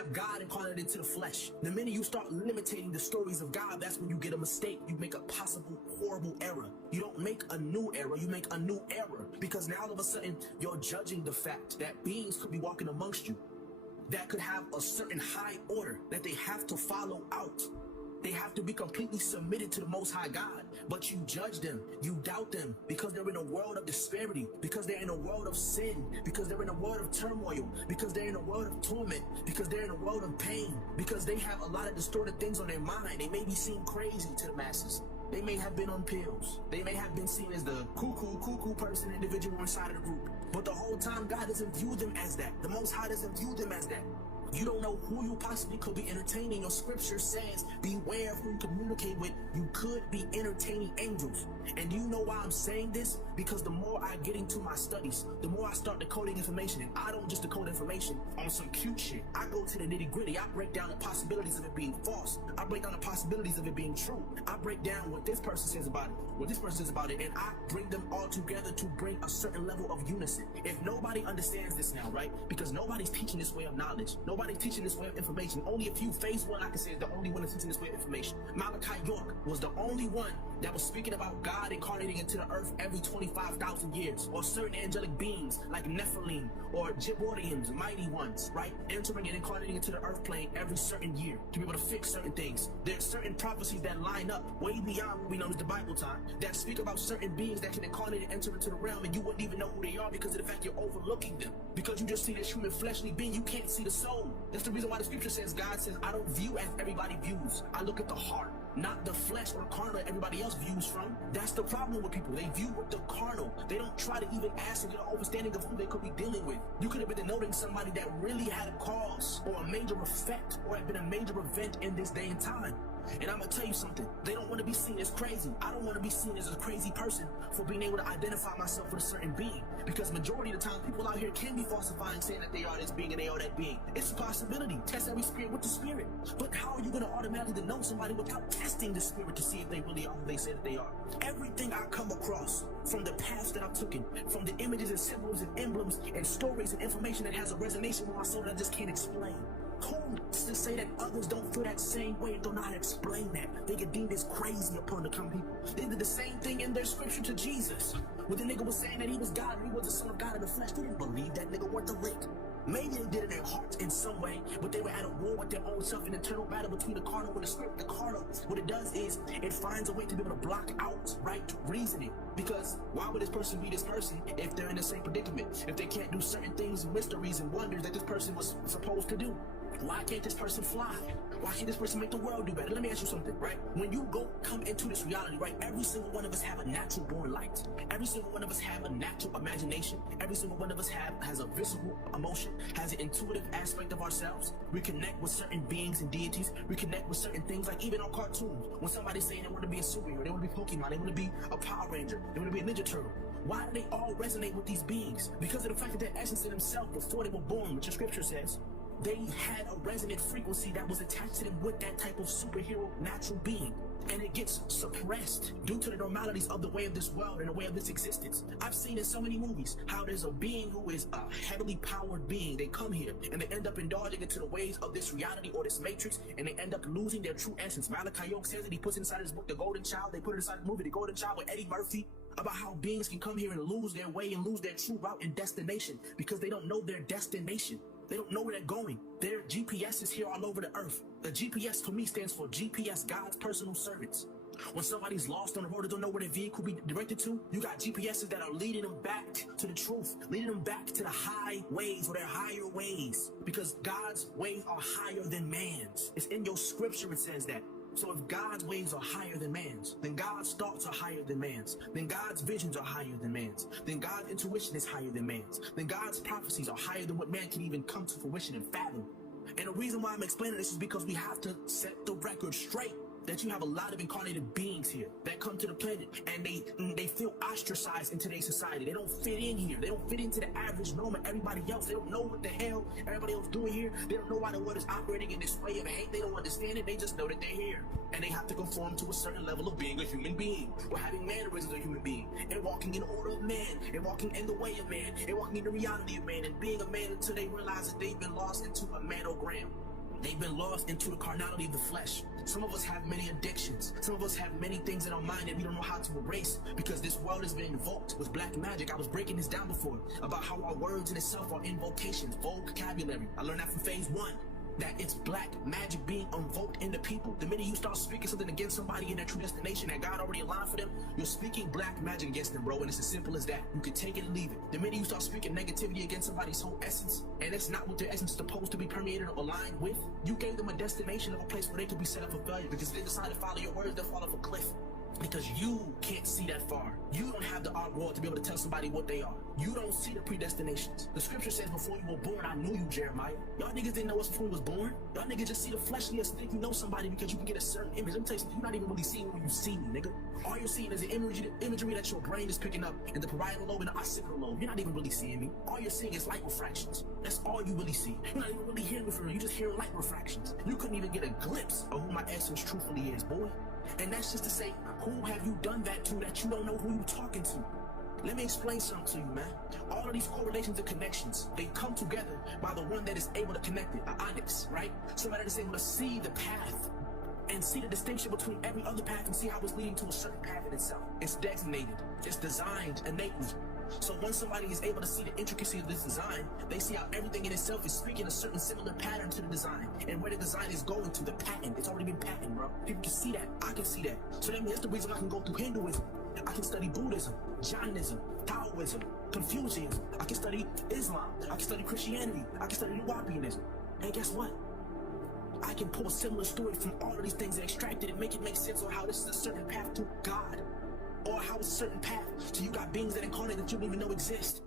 have God incarnated into the flesh. The minute you start limiting the stories of God, that's when you get a mistake. You make a possible horrible error. You don't make a new error, you make a new error. Because now all of a sudden, you're judging the fact that beings could be walking amongst you that could have a certain high order that they have to follow out. They have to be completely submitted to the Most High God. But you judge them, you doubt them, because they're in a world of disparity, because they're in a world of sin, because they're in a world of turmoil, because they're in a world of torment, because they're in a world of pain, because they have a lot of distorted things on their mind. They may be seen crazy to the masses. They may have been on pills. They may have been seen as the cuckoo person, individual inside of the group. But the whole time, God doesn't view them as that. The Most High doesn't view them as that. You don't know who you possibly could be entertaining. Your scripture says, beware of who you communicate with. You could be entertaining angels. And you know why I'm saying this? Because the more I get into my studies, the more I start decoding information. And I don't just decode information on some cute shit. I go to the nitty gritty. I break down the possibilities of it being false. I break down the possibilities of it being true. I break down what this person says about it, what this person says about it, and I bring them all together to bring a certain level of unison. If nobody understands this now, right? Because nobody's teaching this way of knowledge. Nobody's teaching this way of information. Only a few. Phase one, I can say, is the only one that's teaching this way of information. Malachi York was the only one that was speaking about God incarnating into the earth every 25,000 years, or certain angelic beings like Nephilim or Giborians, mighty ones, right? Entering and incarnating into the earth plane every certain year to be able to fix certain things. There's certain prophecies that line up way beyond what we know as the Bible time that speak about certain beings that can incarnate and enter into the realm, and you wouldn't even know who they are because of the fact you're overlooking them. Because you just see this human fleshly being, you can't see the soul. That's the reason why the scripture says, God says, I don't view as everybody views. I look at the heart, not the flesh or carnal that everybody else views from. That's the problem with people. They view with the carnal. They don't try to even ask and get an understanding of who they could be dealing with. You could have been denoting somebody that really had a cause or a major effect or had been a major event in this day and time. And I'm going to tell you something. They don't want to be seen as crazy. I don't want to be seen as a crazy person for being able to identify myself with a certain being. Because majority of the time, people out here can be falsifying, saying that they are this being and they are that being. It's a possibility. Test every spirit with the spirit. But how are you going to automatically know somebody without testing the spirit to see if they really are who they say that they are? Everything I come across, from the paths that I've taken, from the images and symbols and emblems and stories and information that has a resonation with my soul that I just can't explain. Who's to say that others don't feel that same way and don't know how to explain that? They get deemed as crazy upon the common people. They did the same thing in their scripture to Jesus. When the nigga was saying that he was God and he was the son of God in the flesh, they didn't believe that nigga worth a lick. Maybe they did in their hearts in some way, but they were at a war with their own self, an internal battle between the carnal and the spirit. The carnal, what it does is it finds a way to be able to block out right reasoning. Because why would this person be this person if they're in the same predicament? If they can't do certain things, mysteries and wonders that this person was supposed to do? Why can't this person fly? Why can't this person make the world do better? Let me ask you something, right? When you come into this reality, right, every single one of us have a natural born light. Every single one of us have a natural imagination. Every single one of us has a visceral emotion, has an intuitive aspect of ourselves. We connect with certain beings and deities. We connect with certain things, like even on cartoons. When somebody's saying they want to be a superhero, they want to be Pokemon, they want to be a Power Ranger, they want to be a Ninja Turtle. Why do they all resonate with these beings? Because of the fact that their essence in themselves, before they were born, which your scripture says, they had a resonant frequency that was attached to them with that type of superhero natural being. And it gets suppressed due to the normalities of the way of this world and the way of this existence. I've seen in so many movies how there's a being who is a heavily powered being. They come here and they end up indulging into the ways of this reality or this matrix, and they end up losing their true essence. Malachi York says it. He puts inside his book, The Golden Child. They put it inside the movie, The Golden Child, with Eddie Murphy, about how beings can come here and lose their way and lose their true route and destination because they don't know their destination. They don't know where they're going. Their GPS is here all over the earth. The GPS to me stands for GPS, God's personal servants. When somebody's lost on the road, they don't know where their vehicle be directed to, you got GPSs that are leading them back to the truth, leading them back to the high ways or their higher ways, because God's ways are higher than man's. It's in your scripture, it says that. So if God's ways are higher than man's, then God's thoughts are higher than man's, then God's visions are higher than man's, then God's intuition is higher than man's, then God's prophecies are higher than what man can even come to fruition and fathom. And the reason why I'm explaining this is because we have to set the record straight. that you have a lot of incarnated beings here that come to the planet and they feel ostracized in today's society. They don't fit in here. They don't fit into the average norm of everybody else. They don't know what the hell everybody else doing here. They don't know why the world is operating in this way of hate. They don't understand it. They just know that they're here. And they have to conform to a certain level of being a human being, or having mannerisms of a human being, and walking in the order of man, and walking in the way of man, and walking in the reality of man, and being a man until they realize that they've been lost into a manogram. They've been lost into the carnality of the flesh. Some of us have many addictions. Some of us have many things in our mind that we don't know how to erase because this world has been invoked with black magic. I was breaking this down before about how our words in itself are invocations, vocabulary. I learned that from phase 1. That it's black magic being invoked in the people. The minute you start speaking something against somebody in their true destination that God already aligned for them, you're speaking black magic against them, bro, and it's as simple as that. You can take it and leave it. The minute you start speaking negativity against somebody's whole essence, and that's not what their essence is supposed to be permeated or aligned with, you gave them a destination of a place where they could be set up for failure because if they decide to follow your words, they'll fall off a cliff. Because you can't see that far. You don't have the art world to be able to tell somebody what they are. You don't see the predestinations. The scripture says before you were born, I knew you, Jeremiah. Y'all niggas didn't know us before you was born. Y'all niggas just see the fleshly and think you know somebody because you can get a certain image. Let me tell you something, you're not even really seeing when you see me, nigga. All you're seeing is the imagery that your brain is picking up in the parietal lobe and the occipital lobe. You're not even really seeing me. All you're seeing is light refractions. That's all you really see. You're not even really hearing me for real. You're just hearing light refractions. You couldn't even get a glimpse of who my essence truthfully is, boy. And that's just to say, who have you done that to that you don't know who you're talking to? Let me explain something to you, man. All of these correlations and connections, they come together by the one that is able to connect it, an onyx, right? Somebody that's able to see the path and see the distinction between every other path and see how it's leading to a certain path in itself. It's designated. It's designed innately. So once somebody is able to see the intricacy of this design, they see how everything in itself is speaking a certain similar pattern to the design. And where the design is going to, the pattern, it's already been patterned, bro. People can see that. I can see that. So that means that's the reason I can go through Hinduism. I can study Buddhism, Jainism, Taoism, Confucianism. I can study Islam. I can study Christianity. I can study Nuwapianism. And guess what? I can pull a similar story from all of these things and extract it and make it make sense on how this is a certain path to God. Or how it's a certain path. So you got beings that incarnate that you don't even know exist.